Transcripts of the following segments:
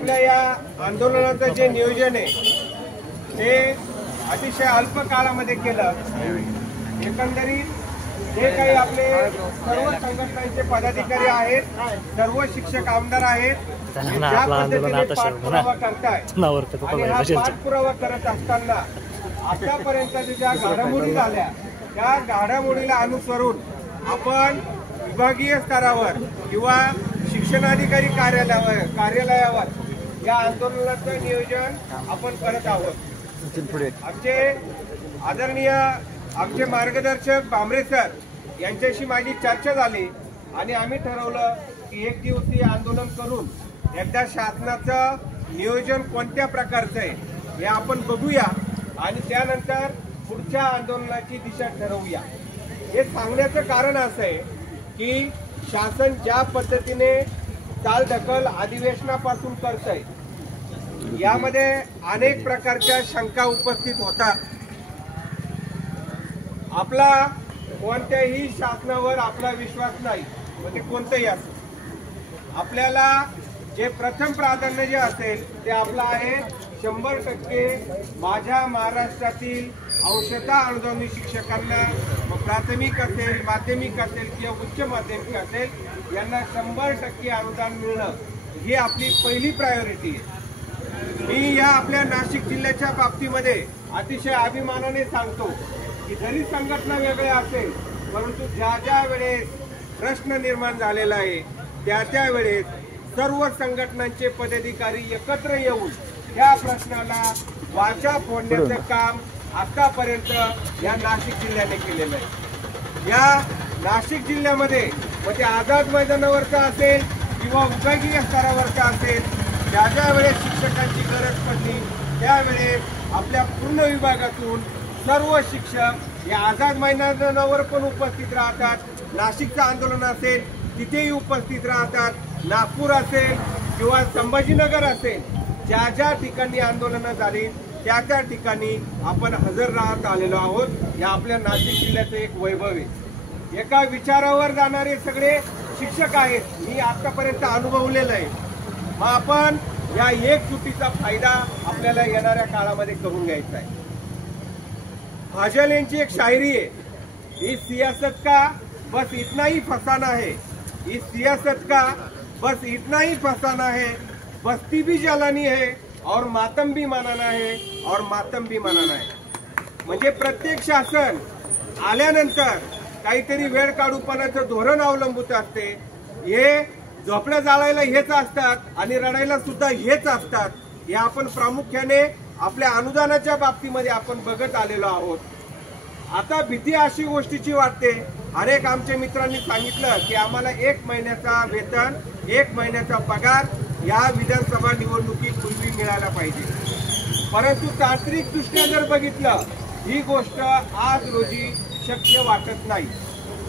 आपल्या या आंदोलनाचं जे नियोजन आहे ते अतिशय अल्प काळामध्ये केलं। एकंदरीत जे काही आपले सर्व संघटनांचे पदाधिकारी आहेत, सर्व शिक्षक आमदार आहेत, ज्या पद्धतीने पाठपुरावा करतायत आणि हा पाठपुरावा करत असताना आतापर्यंत ज्या घडामोडी झाल्या त्या घडामोडीला अनुसरून आपण विभागीय स्तरावर किंवा शिक्षणाधिकारी कार्यालयावर या आंदोलनाचं नियोजन आपण करत आहोत। आमचे आदरणीय आमचे मार्गदर्शक भांबरे सर यांच्याशी माझी चर्चा झाली आणि आम्ही ठरवलं की एक दिवसीय आंदोलन करून एकदा शासनाचं नियोजन कोणत्या प्रकारचं आहे हे आपण बघूया आणि त्यानंतर पुढच्या आंदोलनाची दिशा ठरवूया। हे सांगण्याचं कारण असं आहे की शासन ज्या पद्धतीने चालढकल अधिवेशनापासून करतंय यामध्ये अनेक प्रकारच्या शंका उपस्थित होतात। आपला कोणत्याही शासनावर आपला विश्वास नाही, म्हणजे कोणतंही असो। आपल्याला जे प्रथम प्राधान्य जे असेल ते आपलं आहे 100% माझ्या महाराष्ट्रातील अंशतः अनुदानित शिक्षकांना, प्राथमिक असेल, माध्यमिक असेल किंवा उच्च माध्यमिक असेल, यांना 100% अनुदान मिळणं ही आपली पहिली प्रायोरिटी आहे। मी या आपल्या नाशिक जिल्ह्याच्या बाबतीमध्ये अतिशय अभिमानाने सांगतो की जरी संघटना वेगळ्या असेल परंतु ज्या ज्या वेळेस प्रश्न निर्माण झालेला आहे त्या वेळेस सर्व संघटनांचे पदाधिकारी एकत्र येऊन या प्रश्नाला वाचा फोडण्याचं काम आतापर्यंत या नाशिक जिल्ह्याने केलेलं आहे। या नाशिक जिल्ह्यामध्ये मग ते आझाद मैदानावरचा असेल किंवा विभागीय स्तरावरचा असेल, ज्या ज्या वेळेस शिक्षकांची गरज पडली त्यावेळेस आपल्या पूर्ण विभागातून सर्व शिक्षक या आझाद मैदानावर पण उपस्थित राहतात। नाशिकचं आंदोलन असेल तिथेही उपस्थित राहतात, नागपूर असेल किंवा संभाजीनगर असेल, ज्या ज्या ठिकाणी आंदोलनं झाली त्या त्या ठिकाणी आपण हजर राहत आलेलो आहोत। या आपल्या नाशिक जिल्ह्याचं एक वैभव आहे। एका विचारावर जाणारे सगळे शिक्षक आहेत, मी आतापर्यंत अनुभवलेलं आहे। मग आपण या एकजुटीचा फायदा आपल्याला येणाऱ्या काळामध्ये करून घ्यायचा आहे। भाजल यांची एक शायरी है, इस सियासत का बस इतना ही फसाना है, इस सियासत का बस इतना ही फसाना है, बस्ती भी जलानी है और मातम भी मनाना है और मातम भी मनाना है। म्हणजे प्रत्येक शासन आल्यानंतर काहीतरी वेळ काढूपणाचं धोरण अवलंबून असते। हे झोपड्या जाळायला हेच असतात आणि रडायला सुद्धा हेच असतात। हे आपण प्रामुख्याने आपल्या अनुदानाच्या बाबतीमध्ये आपण बघत आलेलो आहोत। आता भीती अशी गोष्टीची वाटते, अनेक आमच्या मित्रांनी सांगितलं की आम्हाला 1 महिन्याचा वेतन, 1 महिन्याचा पगार या विधानसभा निवडणुकीपूर्वी मिळाला पाहिजे। परंतु तांत्रिकदृष्ट्या जर बघितलं ही गोष्ट आज रोजी शक्य वाटत नाही,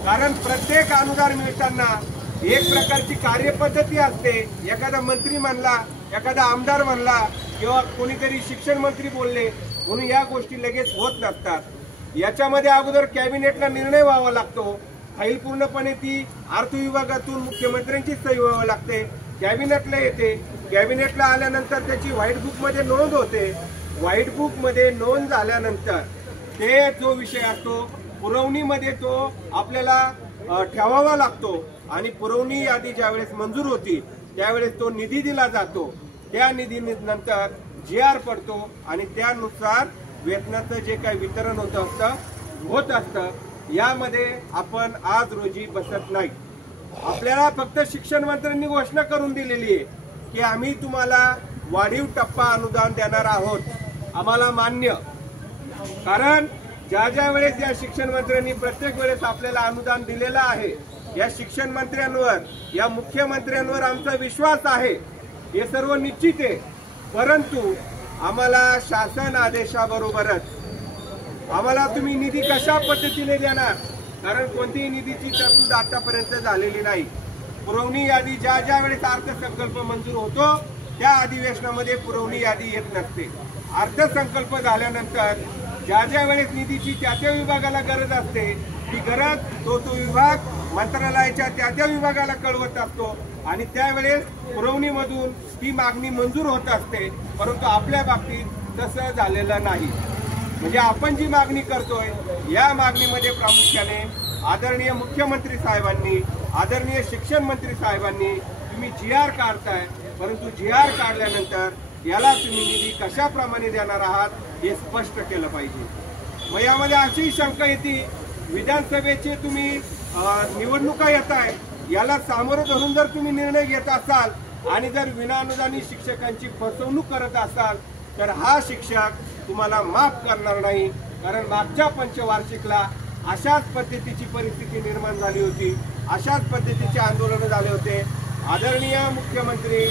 कारण प्रत्येक अनुदान मिळताना एक प्रकारची कार्यपद्धती असते। एखादा मंत्री म्हणला, एखादा आमदार म्हणला किंवा कोणीतरी शिक्षण मंत्री बोलले म्हणून या गोष्टी लगेच होत नसतात। याच्यामध्ये अगोदर कॅबिनेटला निर्णय व्हावा लागतो, फाईल पूर्णपणे ती अर्थ विभागातून मुख्यमंत्र्यांची सही व्हावी लागते, कॅबिनेटला येते, कॅबिनेटला आल्यानंतर त्याची व्हाईट बुकमध्ये नोंद होते, व्हाईट बुकमध्ये नोंद झाल्यानंतर ते जो विषय असतो पुरवणीमध्ये तो आपल्याला ठेवावा लागतो आणि पुरवणी यादी ज्यावेळेस मंजूर होती त्यावेळेस तो निधी दिला जातो। त्या निधीनंतर GR पडतो आणि त्यानुसार वेतनाचं जे काही वितरण होत असतं। यामध्ये आपण आज रोजी बसत नाही। आपल्याला फक्त शिक्षण मंत्र्यांनी घोषणा करून दिलेली आहे की आम्ही तुम्हाला वाढीव टप्पा अनुदान देणार आहोत, आम्हाला मान्य। कारण ज्या ज्या वेळेस या शिक्षण मंत्र्यांनी प्रत्येक वेळेस आपल्याला अनुदान दिलेलं आहे, या शिक्षण मंत्र्यांवर, या मुख्यमंत्र्यांवर आमचा विश्वास आहे, हे सर्व निश्चित आहे। परंतु आम्हाला शासन आदेशाबरोबरच आम्हाला तुम्ही निधी कशा पद्धतीने देणार, कारण कोणतीही निधीची तरतूद आतापर्यंत झालेली नाही। पुरवणी यादी ज्या ज्या वेळेस अर्थसंकल्प मंजूर होतो त्या अधिवेशनामध्ये पुरवणी यादी येत नसते। अर्थसंकल्प झाल्यानंतर ज्या ज्या वेळेस निधीची त्या त्या विभागाला गरज असते ती गरज तो विभाग मंत्रालयाच्या त्या विभागाला कळवत असतो आणि त्यावेळेस पुरवणीमधून ती मागणी मंजूर होत असते, परंतु आपल्या बाबतीत तसं झालेलं नाही। म्हणजे आपण जी मागणी करतोय या मागणीमध्ये प्रामुख्याने आदरणीय मुख्यमंत्री साहेबांनी, आदरणीय शिक्षण मंत्री साहेबांनी तुम्ही GR काढताय, परंतु GR काढल्यानंतर याला तुम्ही निधी कशाप्रमाणे देणार आहात हे स्पष्ट केलं पाहिजे। मग यामध्ये अशी शंका येते, विधानसभेचे तुम्ही निवडणुका येत आहे, याला सामोरं धरून जर तुम्ही निर्णय घेत असाल आणि जर विनाअनुदानी शिक्षकांची फसवणूक करत असाल तर हा शिक्षक तुम्हाला माफ करणार नाही। कारण मागच्या पंचवार्षिकला अशाच पद्धतीची परिस्थिती निर्माण झाली होती, अशाच पद्धतीचे आंदोलन झाले होते। आदरणीय मुख्यमंत्री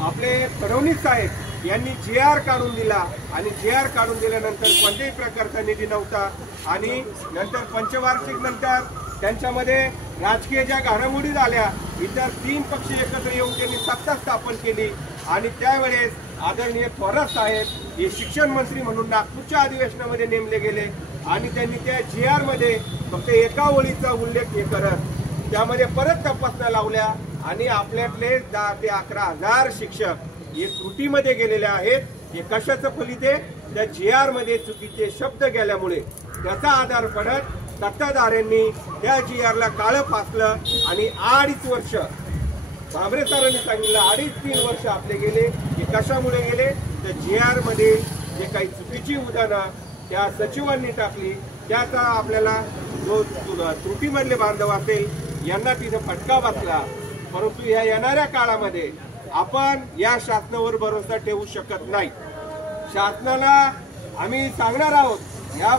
आपले फडणवीस साहेब यांनी GR काढून दिला आणि GR काढून दिल्यानंतर कोणत्याही प्रकारचा निधी नव्हता आणि नंतर पंचवार्षिक नंतर त्यांच्यामध्ये राजकीय ज्या घडामोडी झाल्या, इतर 3 पक्ष एकत्र येऊन त्यांनी सत्ता स्थापन केली आणि त्यावेळेस आदरणीय थोरात साहेब हे शिक्षण मंत्री म्हणून नागपूरच्या अधिवेशनामध्ये नेमले गेले आणि त्यांनी त्या GR मध्ये फक्त एका ओळीचा उल्लेख हे करत त्यामध्ये परत तपासण्या लावल्या आणि आपल्यातले 10 ते 11 हजार शिक्षक हे त्रुटीमध्ये गेलेले आहेत। हे कशाचं फलित आहे? त्या GR मध्ये चुकीचे शब्द गेल्यामुळे त्याचा आधार पडत सत्ताधाऱ्यांनी त्या GR ला काळं फासलं आणि 2.5 वर्ष भामरे सरांनी सांगितलं 2.5-3 वर्ष आपले गेले। हे कशामुळे गेले? त्या GR मध्ये जे काही चुकीची उदाहरणं त्या सचिवांनी टाकली त्याचा आपल्याला जो त्रुटीमधले बांधव असेल यांना तिथे फटका बसला। परंतु या येणाऱ्या काळामध्ये आपण या शासनावर भरोसा ठेवू शकत नाही। शासनाला आम्ही सांगणार आहोत या